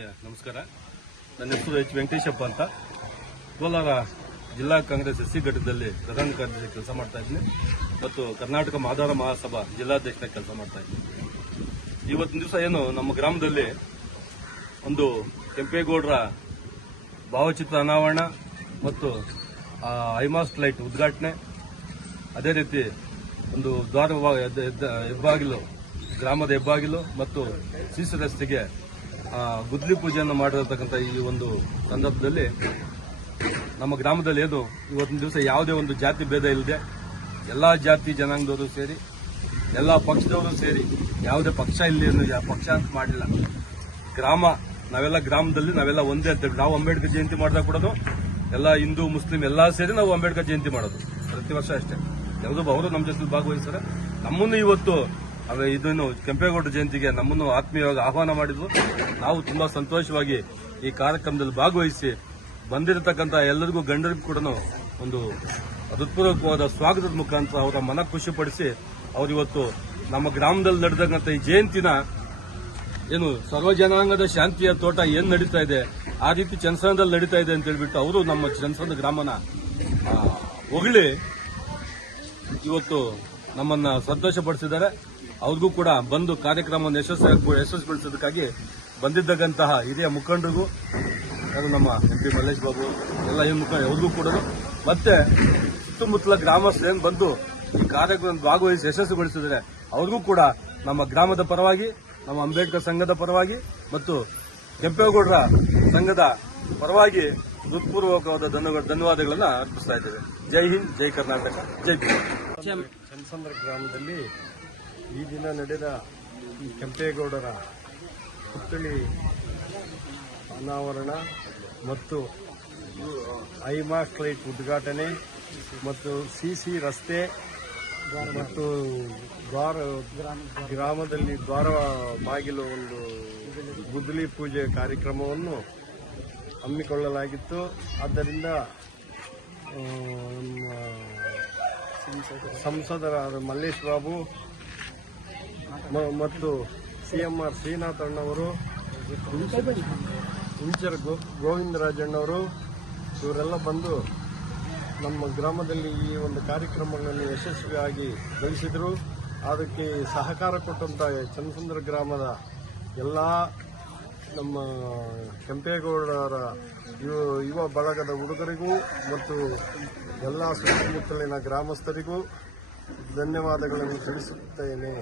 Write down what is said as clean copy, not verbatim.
ಎಲ್ಲರಿಗೆ ನಮಸ್ಕಾರ. ನನ್ನ ಹೆಸರು ಎಚ್ ವೆಂಕಟೇಶಪ್ಪ ಅಂತ. ಕೋಲಾರ ಜಿಲ್ಲಾ ಕಾಂಗ್ರೆಸ್ ಎಸ್ಸಿ ಘಟಕದಲ್ಲಿ ಪ್ರಧಾನ ಕಾರ್ಯದರ್ಶಿ ಕೆಲಸ ಮಾಡ್ತಾ ಇದ್ದೀನಿ ಮತ್ತು ಕರ್ನಾಟಕ ಮಾದಾರ ಮಹಾಸಭಾ ಜಿಲ್ಲಾಧ್ಯಕ್ಷ ಕೆಲಸ ಮಾಡ್ತಾ ಇದ್ದೀನಿ. ಇವತ್ತಿನ ದಿವಸ ಏನು ನಮ್ಮ ಗ್ರಾಮದಲ್ಲಿ ಒಂದು ಕೆಂಪೇಗೌಡರ ಭಾವಚಿತ್ರ ಅನಾವರಣ ಮತ್ತು ಐಮಾಸ್ಟ್ ಲೈಟ್ ಉದ್ಘಾಟನೆ, ಅದೇ ರೀತಿ ಒಂದು ಹೆಬ್ಬಾಗಿಲು, ಗ್ರಾಮದ ಹೆಬ್ಬಾಗಿಲು ಮತ್ತು ಸಿಸಿ ರಸ್ತೆಗೆ ಗುದ್ಲಿ ಪೂಜೆಯನ್ನು ಮಾಡಿರತಕ್ಕಂಥ ಈ ಒಂದು ಸಂದರ್ಭದಲ್ಲಿ ನಮ್ಮ ಗ್ರಾಮದಲ್ಲಿ ಏನು ಇವತ್ತಿನ ದಿವಸ ಯಾವುದೇ ಒಂದು ಜಾತಿ ಭೇದ ಇಲ್ಲದೆ ಎಲ್ಲ ಜಾತಿ ಜನಾಂಗದವರು ಸೇರಿ, ಎಲ್ಲ ಪಕ್ಷದವರು ಸೇರಿ, ಯಾವುದೇ ಪಕ್ಷ ಇಲ್ಲಿ ಪಕ್ಷ ಅಂತ ಮಾಡಲಿಲ್ಲ. ಗ್ರಾಮದಲ್ಲಿ ನಾವೆಲ್ಲ ಒಂದೇ ಅಂತೇಳಿ ನಾವು ಅಂಬೇಡ್ಕರ್ ಜಯಂತಿ ಮಾಡಿದಾಗ ಕೂಡ ಎಲ್ಲ ಹಿಂದೂ ಮುಸ್ಲಿಂ ಎಲ್ಲ ಸೇರಿ ನಾವು ಅಂಬೇಡ್ಕರ್ ಜಯಂತಿ ಮಾಡೋದು ಪ್ರತಿ ವರ್ಷ ಅಷ್ಟೇ. ಯಾವುದೋ ಅವರು ನಮ್ಮ ಜೊತೆ ಭಾಗವಹಿಸ್ತಾರೆ. ನಮ್ಮನ್ನು ಇವತ್ತು ಇದನ್ನು ಕೆಂಪೇಗೌಡ ಜಯಂತಿಗೆ ನಮ್ಮನ್ನು ಆತ್ಮೀಯವಾಗಿ ಆಹ್ವಾನ ಮಾಡಿದ್ರು. ನಾವು ತುಂಬಾ ಸಂತೋಷವಾಗಿ ಈ ಕಾರ್ಯಕ್ರಮದಲ್ಲಿ ಭಾಗವಹಿಸಿ ಬಂದಿರತಕ್ಕಂಥ ಎಲ್ಲರಿಗೂ ಗಣ್ಯರಿಗೂ ಕೂಡ ಒಂದು ಹೃತ್ಪೂರ್ವಕವಾದ ಸ್ವಾಗತದ ಮುಖಾಂತರ ಅವರ ಮನ ಖುಷಿಪಡಿಸಿ ಅವರು ಇವತ್ತು ನಮ್ಮ ಗ್ರಾಮದಲ್ಲಿ ನಡೆದಂತ ಈ ಜಯಂತಿನ ಏನು ಸರ್ವಜನಾಂಗದ ಶಾಂತಿಯ ತೋಟ ಏನ್ ನಡೀತಾ ಇದೆ ಆ ರೀತಿ ಚನ್ನಸಂದ್ರದಲ್ಲಿ ನಡೀತಾ ಇದೆ ಅಂತ ಹೇಳ್ಬಿಟ್ಟು ಅವರು ನಮ್ಮ ಚನ್ನಸಂದ್ರ ಗ್ರಾಮನ ಹೊಗಳಿ ಇವತ್ತು ನಮ್ಮನ್ನ ಸಂತೋಷಪಡಿಸಿದ್ದಾರೆ. ಅವ್ರಿಗೂ ಕೂಡ ಬಂದು ಕಾರ್ಯಕ್ರಮವನ್ನು ಯಶಸ್ವಿಗೊಳಿಸೋದಕ್ಕಾಗಿ ಬಂದಿದ್ದಕ್ಕಂತಹ ಹಿರಿಯ ಮುಖಂಡರಿಗೂ, ನಮ್ಮ MP ಮಲ್ಲೇಶ್ ಬಾಬು ಎಲ್ಲ ಅವ್ರಿಗೂ ಕೂಡ, ಮತ್ತೆ ಸುತ್ತಮುತ್ತಲ ಗ್ರಾಮಸ್ಥರೇನು ಬಂದು ಈ ಕಾರ್ಯಕ್ರಮದಲ್ಲಿ ಭಾಗವಹಿಸಿ ಯಶಸ್ವಿಗೊಳಿಸಿದರೆ ಅವ್ರಿಗೂ ಕೂಡ ನಮ್ಮ ಗ್ರಾಮದ ಪರವಾಗಿ, ನಮ್ಮ ಅಂಬೇಡ್ಕರ್ ಸಂಘದ ಪರವಾಗಿ ಮತ್ತು ಕೆಂಪೇಗೌಡರ ಸಂಘದ ಪರವಾಗಿ ಹೃತ್ಪೂರ್ವಕವಾದ ಧನ್ಯವಾದಗಳನ್ನು ಅರ್ಪಿಸ್ತಾ ಇದ್ದೇವೆ. ಜೈ ಹಿಂದ್, ಜೈ ಕರ್ನಾಟಕ, ಜೈ ಭೀಮ್. ಚನ್ನಸಂದ್ರ ಗ್ರಾಮದಲ್ಲಿ ಈ ದಿನ ನಡೆದ ಈ ಕೆಂಪೇಗೌಡರ ಪುತ್ಥಳಿ ಅನಾವರಣ ಮತ್ತು ಐಮಾಸ್ಟ್ ಲೈಟ್ ಉದ್ಘಾಟನೆ ಮತ್ತು ಸಿಸಿ ರಸ್ತೆ ಮತ್ತು ಗ್ರಾಮದಲ್ಲಿ ದ್ವಾರ ಬಾಗಿಲು ಒಂದು ಗುದ್ದಲಿ ಪೂಜೆ ಕಾರ್ಯಕ್ರಮವನ್ನು ಹಮ್ಮಿಕೊಳ್ಳಲಾಗಿತ್ತು. ಆದ್ದರಿಂದ ಸಂಸದರಾದ ಮಲ್ಲೇಶ್ ಬಾಬು ಮತ್ತು CMR ಶ್ರೀನಾಥ್ ಅಣ್ಣವರು, ಇಂಚರ್ ಗೋವಿಂದರಾಜಣ್ಣವರು ಇವರೆಲ್ಲ ಬಂದು ನಮ್ಮ ಗ್ರಾಮದಲ್ಲಿ ಈ ಒಂದು ಕಾರ್ಯಕ್ರಮಗಳನ್ನು ಯಶಸ್ವಿಯಾಗಿ ನಡೆಸಿದರು. ಅದಕ್ಕೆ ಸಹಕಾರ ಕೊಟ್ಟಂತ ಚನ್ನಸಂದ್ರ ಗ್ರಾಮದ ಎಲ್ಲ ನಮ್ಮ ಕೆಂಪೇಗೌಡರ ಯುವ ಬಳಗದ ಹುಡುಗರಿಗೂ ಮತ್ತು ಎಲ್ಲ ಸುತ್ತಮುತ್ತಲಿನ ಗ್ರಾಮಸ್ಥರಿಗೂ ಧನ್ಯವಾದಗಳನ್ನು ತಿಳಿಸುತ್ತೇನೆ.